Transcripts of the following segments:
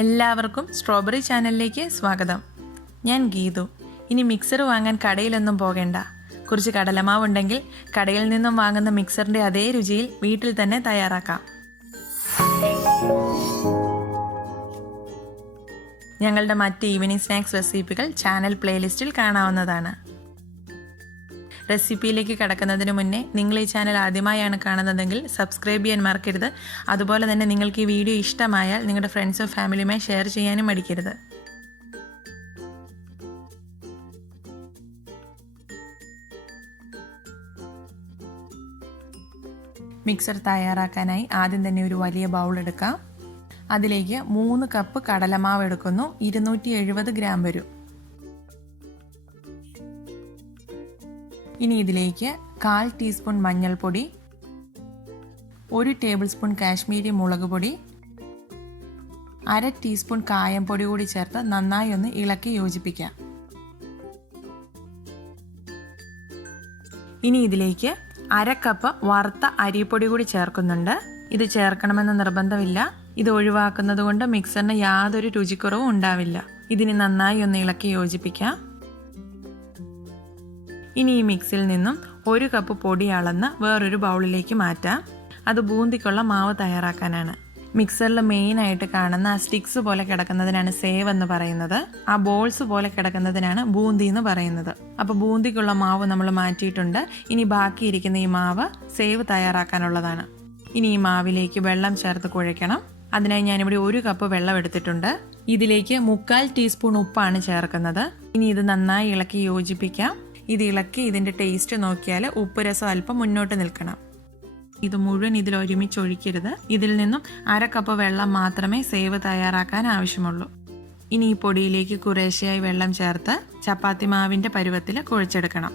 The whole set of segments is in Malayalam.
എല്ലാവർക്കും സ്ട്രോബെറി ചാനലിലേക്ക് സ്വാഗതം. ഞാൻ ഗീതു. ഇനി മിക്സർ വാങ്ങാൻ കടയിലൊന്നും പോകേണ്ട. കുറച്ച് കടലമാവുണ്ടെങ്കിൽ കടയിൽ നിന്നും വാങ്ങുന്ന മിക്സറിൻ്റെ അതേ രുചിയിൽ വീട്ടിൽ തന്നെ തയ്യാറാക്കാം. ഞങ്ങളുടെ മറ്റ് ഈവനിങ് സ്നാക്സ് റെസിപ്പികൾ ചാനൽ പ്ലേലിസ്റ്റിൽ കാണാവുന്നതാണ്. റെസിപ്പിയിലേക്ക് കടക്കുന്നതിന് മുന്നേ നിങ്ങൾ ഈ ചാനൽ ആദ്യമായാണ് കാണുന്നതെങ്കിൽ സബ്സ്ക്രൈബ് ചെയ്യാൻ മറക്കരുത്. അതുപോലെ തന്നെ നിങ്ങൾക്ക് ഈ വീഡിയോ ഇഷ്ടമായാൽ നിങ്ങളുടെ ഫ്രണ്ട്സും ഫാമിലിയുമായി ഷെയർ ചെയ്യാനും മടിക്കരുത്. മിക്സർ തയ്യാറാക്കാനായി ആദ്യം തന്നെ ഒരു വലിയ ബൗൾ എടുക്കാം. അതിലേക്ക് 3 കപ്പ് കടലമാവ് എടുക്കുന്നു. 270 ഗ്രാം വരും. ഇനി ഇതിലേക്ക് 1/4 ടീസ്പൂൺ മഞ്ഞൾപ്പൊടി, 1 ടേബിൾ സ്പൂൺ കാശ്മീരി മുളക് പൊടി, 1/2 ടീസ്പൂൺ കായം പൊടി കൂടി ചേർത്ത് നന്നായി ഒന്ന് ഇളക്കി യോജിപ്പിക്കാം. ഇനി ഇതിലേക്ക് 1/2 കപ്പ് വറുത്ത അരിപ്പൊടി കൂടി ചേർക്കുന്നുണ്ട്. ഇത് ചേർക്കണമെന്ന് നിർബന്ധമില്ല. ഇത് ഒഴിവാക്കുന്നത് കൊണ്ട് മിക്സറിന് യാതൊരു രുചിക്കുറവും ഉണ്ടാവില്ല. ഇതിന് നന്നായി ഒന്ന് ഇളക്കി യോജിപ്പിക്കാം. ഇനി ഈ മിക്സിൽ നിന്നും 1 കപ്പ് പൊടി അളന്ന് വേറൊരു ബൗളിലേക്ക് മാറ്റാം. അത് ബൂന്തിക്കുള്ള മാവ് തയ്യാറാക്കാനാണ്. മിക്സറിൽ മെയിനായിട്ട് കാണുന്ന ആ സ്റ്റിക്സ് പോലെ കിടക്കുന്നതിനാണ് സേവ് എന്ന് പറയുന്നത്. ആ ബോൾസ് പോലെ കിടക്കുന്നതിനാണ് ബൂന്തി എന്ന് പറയുന്നത്. അപ്പോൾ ബൂന്തിക്കുള്ള മാവ് നമ്മൾ മാറ്റിയിട്ടുണ്ട്. ഇനി ബാക്കിയിരിക്കുന്ന ഈ മാവ് സേവ് തയ്യാറാക്കാനുള്ളതാണ്. ഇനി ഈ മാവിലേക്ക് വെള്ളം ചേർത്ത് കുഴയ്ക്കണം. അതിനായി ഞാനിവിടെ 1 കപ്പ് വെള്ളം എടുത്തിട്ടുണ്ട്. ഇതിലേക്ക് 1/4 ടീസ്പൂൺ ഉപ്പാണ് ചേർക്കുന്നത്. ഇനി ഇത് നന്നായി ഇളക്കി യോജിപ്പിക്കാം. ഇത് ഇളക്കി ഇതിൻ്റെ ടേസ്റ്റ് നോക്കിയാൽ ഉപ്പ് രസം അല്പം മുന്നോട്ട് നിൽക്കണം. ഇത് മുഴുവൻ ഇതിൽ ഒരുമിച്ച് ഒഴിക്കരുത്. ഇതിൽ നിന്നും 1/2 കപ്പ് വെള്ളം മാത്രമേ സേവ് തയ്യാറാക്കാൻ ആവശ്യമുള്ളൂ. ഇനി ഈ പൊടിയിലേക്ക് കുറേശ്ശെയായി വെള്ളം ചേർത്ത് ചപ്പാത്തി മാവിൻ്റെ പരുവത്തിൽ കുഴച്ചെടുക്കണം.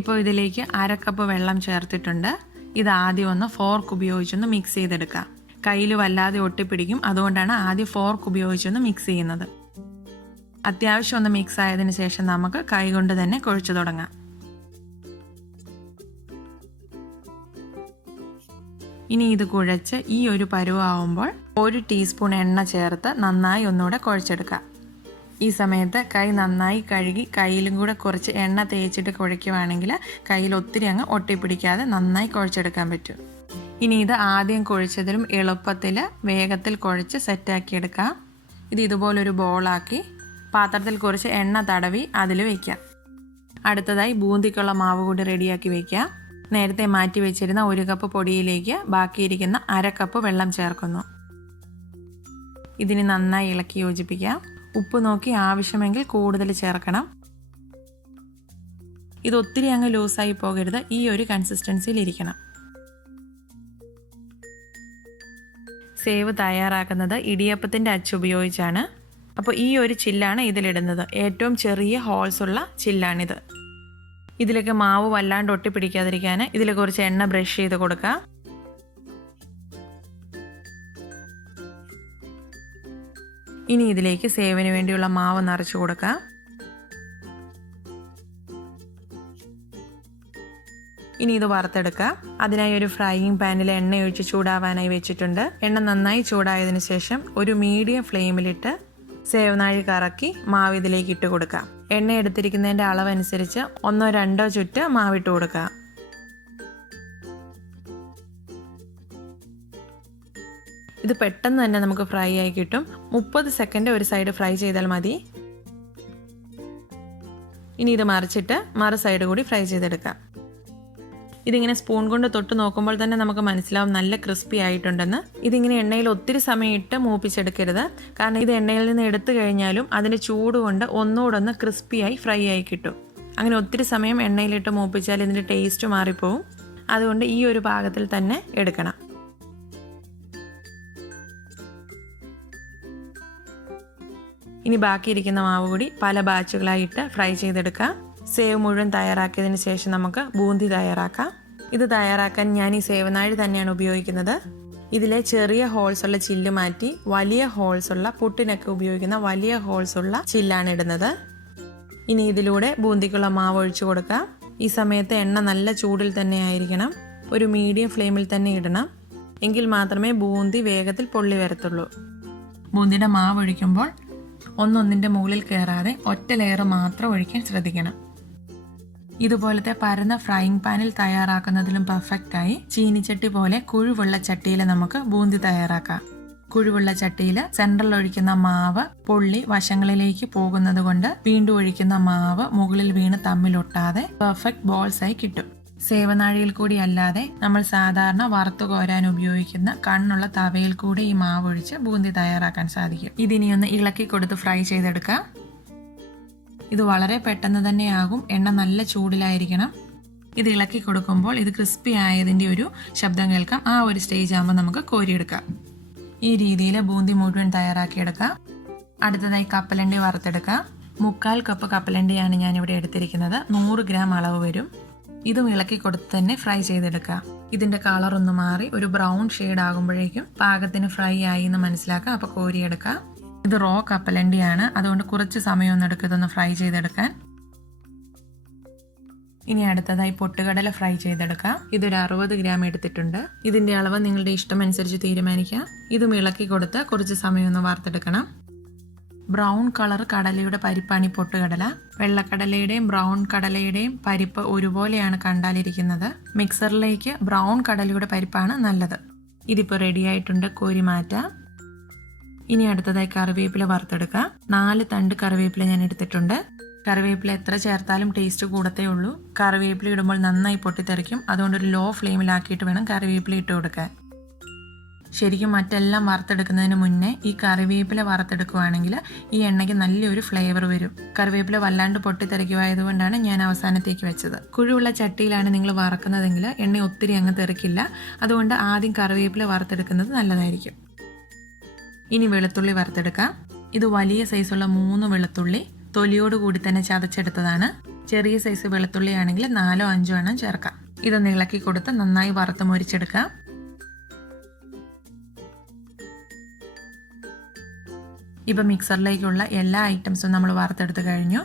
ഇപ്പോൾ ഇതിലേക്ക് 1/2 കപ്പ് വെള്ളം ചേർത്തിട്ടുണ്ട്. ഇത് ആദ്യം ഒന്ന് ഫോർക്ക് ഉപയോഗിച്ചൊന്ന് മിക്സ് ചെയ്തെടുക്കാം. കയ്യിൽ വല്ലാതെ ഒട്ടിപ്പിടിക്കും. അതുകൊണ്ടാണ് ആദ്യം ഫോർക്ക് ഉപയോഗിച്ചൊന്ന് മിക്സ് ചെയ്യുന്നത്. അത്യാവശ്യം ഒന്ന് മിക്സ് ആയതിനു ശേഷം നമുക്ക് കൈകൊണ്ട് തന്നെ കുഴച്ചു തുടങ്ങാം. ഇനി ഇത് കുഴച്ച് ഈ ഒരു പരുവാകുമ്പോൾ 1 ടീസ്പൂൺ എണ്ണ ചേർത്ത് നന്നായി ഒന്നുകൂടെ കുഴച്ചെടുക്കാം. ഈ സമയത്ത് കൈ നന്നായി കഴുകി കയ്യിലും കൂടെ കുറച്ച് എണ്ണ തേച്ചിട്ട് കുഴയ്ക്കുവാണെങ്കിൽ കയ്യിൽ ഒത്തിരി അങ്ങ് ഒട്ടിപ്പിടിക്കാതെ നന്നായി കുഴച്ചെടുക്കാൻ പറ്റും. ഇനി ഇത് ആദ്യം കുഴച്ചതിലും എളുപ്പത്തിൽ വേഗത്തിൽ കുഴച്ച് സെറ്റാക്കിയെടുക്കാം. ഇത് ഇതുപോലൊരു ബോളാക്കി പാത്രത്തിൽ കുറച്ച് എണ്ണ തടവി അതിൽ വയ്ക്കാം. അടുത്തതായി ബൂന്തിക്കുള്ള മാവ് കൂടി റെഡിയാക്കി വയ്ക്കാം. നേരത്തെ മാറ്റി വെച്ചിരുന്ന 1 കപ്പ് പൊടിയിലേക്ക് ബാക്കിയിരിക്കുന്ന 1/2 കപ്പ് വെള്ളം ചേർക്കുന്നു. ഇതിന് നന്നായി ഇളക്കി യോജിപ്പിക്കാം. ഉപ്പ് നോക്കി ആവശ്യമെങ്കിൽ കൂടുതൽ ചേർക്കണം. ഇത് ഒത്തിരി അങ്ങ് ലൂസായി പോകരുത്. ഈ ഒരു കൺസിസ്റ്റൻസിയിൽ ഇരിക്കണം. സേവ് തയ്യാറാക്കുന്നത് ഇടിയപ്പത്തിൻ്റെ അച്ച് ഉപയോഗിച്ചാണ്. അപ്പോൾ ഈ ഒരു ചില്ലാണ് ഇതിലിടുന്നത്. ഏറ്റവും ചെറിയ ഹോൾസ് ഉള്ള ചില്ലാണിത്. ഇതിലേക്ക് മാവ് വല്ലാണ്ട് ഒട്ടിപ്പിടിക്കാതിരിക്കാൻ ഇതിൽ കുറച്ച് എണ്ണ ബ്രഷ് ചെയ്ത് കൊടുക്കാം. ഇനി ഇതിലേക്ക് സേവിന് വേണ്ടിയുള്ള മാവ് നിറച്ചു കൊടുക്കാം. ഇനി ഇത് വറുത്തെടുക്കാം. അതിനായി ഒരു ഫ്രൈയിങ് പാനിൽ എണ്ണ ഒഴിച്ച് ചൂടാവാനായി വെച്ചിട്ടുണ്ട്. എണ്ണ നന്നായി ചൂടായതിനു ശേഷം ഒരു മീഡിയം ഫ്ലെയിമിലിട്ട് സേവനാഴി കറക്കി മാവ് ഇതിലേക്ക് ഇട്ട് കൊടുക്കാം. എണ്ണ എടുത്തിരിക്കുന്നതിൻ്റെ അളവനുസരിച്ച് 1-2 ചുറ്റ് മാവിട്ട് കൊടുക്കാം. ഇത് പെട്ടെന്ന് തന്നെ നമുക്ക് ഫ്രൈ ആയി കിട്ടും. 30 സെക്കൻഡ് ഒരു സൈഡ് ഫ്രൈ ചെയ്താൽ മതി. ഇനി ഇത് മറിച്ചിട്ട് മറു സൈഡ് കൂടി ഫ്രൈ ചെയ്തെടുക്കാം. ഇതിങ്ങനെ സ്പൂൺ കൊണ്ട് തൊട്ട് നോക്കുമ്പോൾ തന്നെ നമുക്ക് മനസ്സിലാവും നല്ല ക്രിസ്പി ആയിട്ടുണ്ടെന്ന്. ഇതിങ്ങനെ എണ്ണയിൽ ഒത്തിരി സമയം ഇട്ട് മൂപ്പിച്ചെടുക്കരുത്. കാരണം ഇത് എണ്ണയിൽ നിന്ന് എടുത്തു കഴിഞ്ഞാലും അതിൻ്റെ ചൂട് കൊണ്ട് ഒന്നുകൂടെ ഒന്ന് ക്രിസ്പിയായി ഫ്രൈ ആയി കിട്ടും. അങ്ങനെ ഒത്തിരി സമയം എണ്ണയിലിട്ട് മൂപ്പിച്ചാൽ ഇതിൻ്റെ ടേസ്റ്റ് മാറിപ്പോവും. അതുകൊണ്ട് ഈ ഒരു പാകത്തിൽ തന്നെ എടുക്കണം. ഇനി ബാക്കിയിരിക്കുന്ന മാവ് കൂടി പല ബാച്ചുകളായിട്ട് ഫ്രൈ ചെയ്തെടുക്കാം. സേവ് മുഴുവൻ തയ്യാറാക്കിയതിന് ശേഷം നമുക്ക് ബൂന്തി തയ്യാറാക്കാം. ഇത് തയ്യാറാക്കാൻ ഞാൻ ഈ സേവനാഴി തന്നെയാണ് ഉപയോഗിക്കുന്നത്. ഇതിലെ ചെറിയ ഹോൾസ് ഉള്ള ചില്ല് മാറ്റി വലിയ ഹോൾസ് ഉള്ള പുട്ടിനൊക്കെ ഉപയോഗിക്കുന്ന വലിയ ഹോൾസ് ഉള്ള ചില്ലാണ് ഇടുന്നത്. ഇനി ഇതിലൂടെ ബൂന്തിക്കുള്ള മാവ് ഒഴിച്ചു കൊടുക്കാം. ഈ സമയത്ത് എണ്ണ നല്ല ചൂടിൽ തന്നെ ആയിരിക്കണം. ഒരു മീഡിയം ഫ്ലെയിമിൽ തന്നെ ഇടണം. എങ്കിൽ മാത്രമേ ബൂന്തി വേഗത്തിൽ പൊള്ളി വരത്തുള്ളൂ. ബൂന്തിയുടെ മാവ് ഒഴിക്കുമ്പോൾ ഒന്നൊന്നിൻ്റെ മുകളിൽ കയറാതെ ഒറ്റ ലെയർ മാത്രം ഒഴിക്കാൻ ശ്രദ്ധിക്കണം. ഇതുപോലത്തെ പരന്ന ഫ്രൈയിങ് പാനിൽ തയ്യാറാക്കുന്നതിലും പെർഫെക്റ്റായി ചീനിച്ചട്ടി പോലെ കുഴിവുള്ള ചട്ടിയിൽ നമുക്ക് ബൂന്തി തയ്യാറാക്കാം. കുഴിവുള്ള ചട്ടിയിൽ സെൻട്രൽ ഒഴിക്കുന്ന മാവ് പൊള്ളി വശങ്ങളിലേക്ക് പോകുന്നത് കൊണ്ട് വീണ്ടും ഒഴിക്കുന്ന മാവ് മുകളിൽ വീണ് തമ്മിലൊട്ടാതെ പെർഫെക്റ്റ് ബോൾസായി കിട്ടും. സേവനാഴിയിൽ കൂടി അല്ലാതെ നമ്മൾ സാധാരണ വറുത്തു കോരാൻ ഉപയോഗിക്കുന്ന കണ്ണുള്ള തവയിൽ കൂടി ഈ മാവ് ഒഴിച്ച് ബൂന്തി തയ്യാറാക്കാൻ സാധിക്കും. ഇതിനി ഒന്ന് ഇളക്കി കൊടുത്ത് ഫ്രൈ ചെയ്തെടുക്കാം. ഇത് വളരെ പെട്ടെന്ന് തന്നെയാകും. എണ്ണ നല്ല ചൂടിലായിരിക്കണം. ഇത് ഇളക്കി കൊടുക്കുമ്പോൾ ഇത് ക്രിസ്പി ആയതിൻ്റെ ഒരു ശബ്ദം കേൾക്കാം. ആ ഒരു സ്റ്റേജ് ആകുമ്പോൾ നമുക്ക് കോരിയെടുക്കാം. ഈ രീതിയിൽ ബൂന്തി മുഴുവൻ തയ്യാറാക്കിയെടുക്കാം. അടുത്തതായി കപ്പലണ്ടി വറുത്തെടുക്കാം. 3/4 കപ്പ് കപ്പലണ്ടിയാണ് ഞാനിവിടെ എടുത്തിരിക്കുന്നത്. 100 ഗ്രാം അളവ് വരും. ഇതും ഇളക്കി കൊടുത്ത് തന്നെ ഫ്രൈ ചെയ്തെടുക്കാം. ഇതിൻ്റെ കളർ ഒന്ന് മാറി ഒരു ബ്രൗൺ ഷെയ്ഡ് ആകുമ്പോഴേക്കും പാകത്തിന് ഫ്രൈ ആയി എന്ന് മനസ്സിലാക്കാം. അപ്പോൾ കോരിയെടുക്കാം. ഇത് റോ കപ്പലണ്ടിയാണ്, അതുകൊണ്ട് കുറച്ച് സമയമൊന്നും എടുക്കും ഇതൊന്ന് ഫ്രൈ ചെയ്തെടുക്കാൻ. ഇനി അടുത്തതായി പൊട്ടുകടല ഫ്രൈ ചെയ്തെടുക്കാം. ഇതൊരു 60 ഗ്രാം എടുത്തിട്ടുണ്ട്. ഇതിൻ്റെ അളവ് നിങ്ങളുടെ ഇഷ്ടമനുസരിച്ച് തീരുമാനിക്കാം. ഇതും ഇളക്കി കൊടുത്ത് കുറച്ച് സമയം ഒന്ന് വാർത്തെടുക്കണം. ബ്രൗൺ കളർ കടലയുടെ പരിപ്പാണ് ഈ പൊട്ടുകടല. വെള്ളക്കടലയുടെയും ബ്രൗൺ കടലയുടെയും പരിപ്പ് ഒരുപോലെയാണ് കണ്ടാലിരിക്കുന്നത്. മിക്സറിലേക്ക് ബ്രൗൺ കടലയുടെ പരിപ്പാണ് നല്ലത്. ഇതിപ്പോൾ റെഡി ആയിട്ടുണ്ട്. കോരി മാറ്റാം. ഇനി അടുത്തതായി കറിവേപ്പില വറുത്തെടുക്കാം. 4 തണ്ട് കറിവേപ്പില ഞാൻ എടുത്തിട്ടുണ്ട്. കറിവേപ്പില എത്ര ചേർത്താലും ടേസ്റ്റ് കൂടത്തേ ഉള്ളൂ. കറിവേപ്പില ഇടുമ്പോൾ നന്നായി പൊട്ടിത്തെറിക്കും. അതുകൊണ്ട് ഒരു ലോ ഫ്ലെയിമിലാക്കിയിട്ട് വേണം കറിവേപ്പില ഇട്ട് കൊടുക്കാൻ. ശരിക്കും മറ്റെല്ലാം വറുത്തെടുക്കുന്നതിന് മുന്നേ ഈ കറിവേപ്പില വറുത്തെടുക്കുകയാണെങ്കിൽ ഈ എണ്ണയ്ക്ക് നല്ലൊരു ഫ്ലേവർ വരും. കറിവേപ്പില വല്ലാണ്ട് പൊട്ടിത്തെറിക്കുമായതുകൊണ്ടാണ് ഞാൻ അവസാനത്തേക്ക് വെച്ചത്. കുഴിവുള്ള ചട്ടിയിലാണ് നിങ്ങൾ വറക്കുന്നതെങ്കിൽ എണ്ണ ഒത്തിരി അങ്ങ് തെറിക്കില്ല. അതുകൊണ്ട് ആദ്യം കറിവേപ്പില വറുത്തെടുക്കുന്നത് നല്ലതായിരിക്കും. ഇനി വെളുത്തുള്ളി വറുത്തെടുക്കാം. ഇത് വലിയ സൈസുള്ള 3 വെളുത്തുള്ളി തൊലിയോട് കൂടി തന്നെ ചതച്ചെടുത്തതാണ്. ചെറിയ സൈസ് വെളുത്തുള്ളി ആണെങ്കിൽ 4 5 എണ്ണം ചേർക്കാം. ഇതൊന്ന് ഇളക്കി കൊടുത്ത് നന്നായി വറുത്ത് മൊരിച്ചെടുക്കാം. ഇപ്പം മിക്സറിലേക്കുള്ള എല്ലാ ഐറ്റംസും നമ്മൾ വറുത്തെടുത്ത് കഴിഞ്ഞു.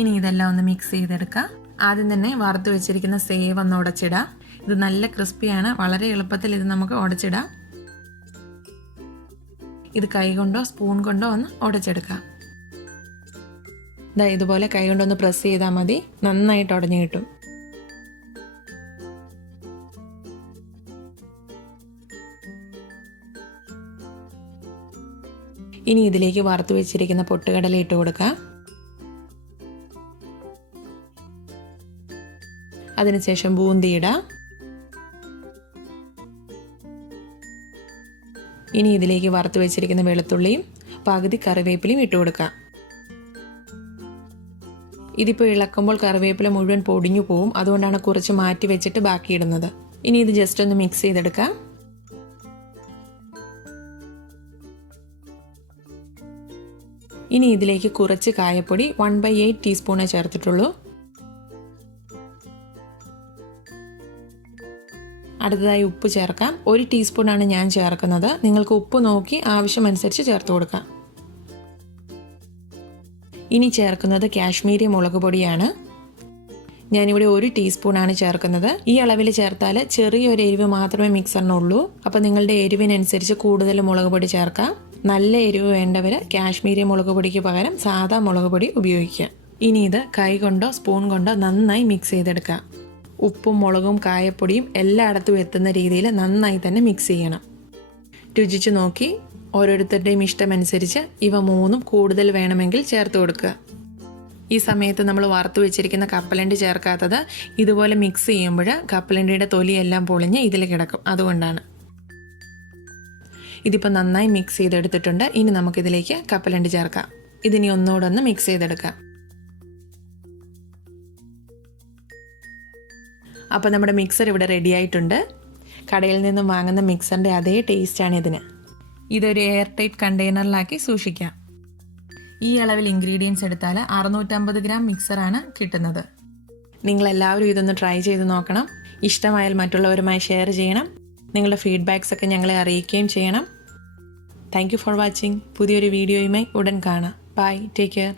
ഇനി ഇതെല്ലാം ഒന്ന് മിക്സ് ചെയ്തെടുക്കാം. ആദ്യം തന്നെ വറുത്ത് വെച്ചിരിക്കുന്ന സേവ് ഒന്ന് ഉടച്ചിടാം. ഇത് നല്ല ക്രിസ്പിയാണ്. വളരെ എളുപ്പത്തിൽ ഇത് നമുക്ക് ഉടച്ചിടാം. ഇത് കൈകൊണ്ടോ സ്പൂൺ കൊണ്ടോ ഒന്ന് ഉടച്ചെടുക്കാം. ഇതുപോലെ കൈകൊണ്ടൊന്ന് പ്രസ് ചെയ്താൽ മതി. നന്നായിട്ട് ഉടഞ്ഞു കിട്ടും. ഇനി ഇതിലേക്ക് വറുത്ത് വെച്ചിരിക്കുന്ന പൊട്ടുകടല ഇട്ട് കൊടുക്കാം. അതിനുശേഷം ബൂന്തി ഇടാം. ഇനി ഇതിലേക്ക് വറുത്ത് വെച്ചിരിക്കുന്ന വെളുത്തുള്ളിയും പകുതി കറിവേപ്പിലയും ഇട്ട് കൊടുക്കാം. ഇതിപ്പോൾ ഇളക്കുമ്പോൾ കറിവേപ്പില മുഴുവൻ പൊടിഞ്ഞു പോവും. അതുകൊണ്ടാണ് കുറച്ച് മാറ്റി വെച്ചിട്ട് ബാക്കി ഇടുന്നത്. ഇനി ഇത് ജസ്റ്റ് ഒന്ന് മിക്സ് ചെയ്തെടുക്കാം. ഇനി ഇതിലേക്ക് കുറച്ച് കായപ്പൊടി 1/8 ടീസ്പൂണേ ചേർത്തിട്ടുള്ളൂ. അടുത്തതായി ഉപ്പ് ചേർക്കാം. 1 ടീസ്പൂണാണ് ഞാൻ ചേർക്കുന്നത്. നിങ്ങൾക്ക് ഉപ്പ് നോക്കി ആവശ്യമനുസരിച്ച് ചേർത്ത് കൊടുക്കാം. ഇനി ചേർക്കുന്നത് കാശ്മീരി മുളക് പൊടിയാണ്. ഞാനിവിടെ 1 ടീസ്പൂണാണ് ചേർക്കുന്നത്. ഈ അളവിൽ ചേർത്താൽ ചെറിയൊരു എരിവ് മാത്രമേ മിക്സറിനുള്ളൂ. അപ്പോൾ നിങ്ങളുടെ എരിവിനനുസരിച്ച് കൂടുതൽ മുളക് പൊടി ചേർക്കാം. നല്ല എരിവ് വേണ്ടവർ കാശ്മീരി മുളക് പൊടിക്ക് പകരം സാധാ മുളക് പൊടി ഉപയോഗിക്കുക. ഇനി ഇത് കൈ കൊണ്ടോ സ്പൂൺ കൊണ്ടോ നന്നായി മിക്സ് ചെയ്തെടുക്കാം. ഉപ്പും മുളകും കായപ്പൊടിയും എല്ലായിടത്തും എത്തുന്ന രീതിയിൽ നന്നായി തന്നെ മിക്സ് ചെയ്യണം. രുചിച്ച് നോക്കി ഓരോരുത്തരുടെയും ഇഷ്ടമനുസരിച്ച് ഇവ 3ഉം കൂടുതൽ വേണമെങ്കിൽ ചേർത്ത് കൊടുക്കുക. ഈ സമയത്ത് നമ്മൾ വറുത്ത് വെച്ചിരിക്കുന്ന കപ്പലണ്ടി ചേർക്കാത്തത് ഇതുപോലെ മിക്സ് ചെയ്യുമ്പോൾ കപ്പലണ്ടിയുടെ തൊലിയെല്ലാം പൊളിഞ്ഞ് ഇതിൽ കിടക്കും. അതുകൊണ്ടാണ്. ഇതിപ്പോൾ നന്നായി മിക്സ് ചെയ്തെടുത്തിട്ടുണ്ട്. ഇനി നമുക്കിതിലേക്ക് കപ്പലണ്ടി ചേർക്കാം. ഇതിനി ഒന്നുകൂടെ മിക്സ് ചെയ്തെടുക്കാം. അപ്പോൾ നമ്മുടെ മിക്സർ ഇവിടെ റെഡി ആയിട്ടുണ്ട്. കടയിൽ നിന്നും വാങ്ങുന്ന മിക്സറിൻ്റെ അതേ ടേസ്റ്റാണ് ഇതിന്. ഇതൊരു എയർ ടൈറ്റ് കണ്ടെയ്നറിലാക്കി സൂക്ഷിക്കാം. ഈ അളവിൽ ഇൻഗ്രീഡിയൻസ് എടുത്താൽ 650 ഗ്രാം മിക്സറാണ് കിട്ടുന്നത്. നിങ്ങളെല്ലാവരും ഇതൊന്ന് ട്രൈ ചെയ്ത് നോക്കണം. ഇഷ്ടമായാൽ മറ്റുള്ളവരുമായി ഷെയർ ചെയ്യണം. നിങ്ങളുടെ ഫീഡ്ബാക്സ് ഒക്കെ ഞങ്ങളെ അറിയിക്കുകയും ചെയ്യണം. Thank you for watching. പുതിയൊരു വീഡിയോയുമായി ഉടൻ കാണാം. Bye, take care.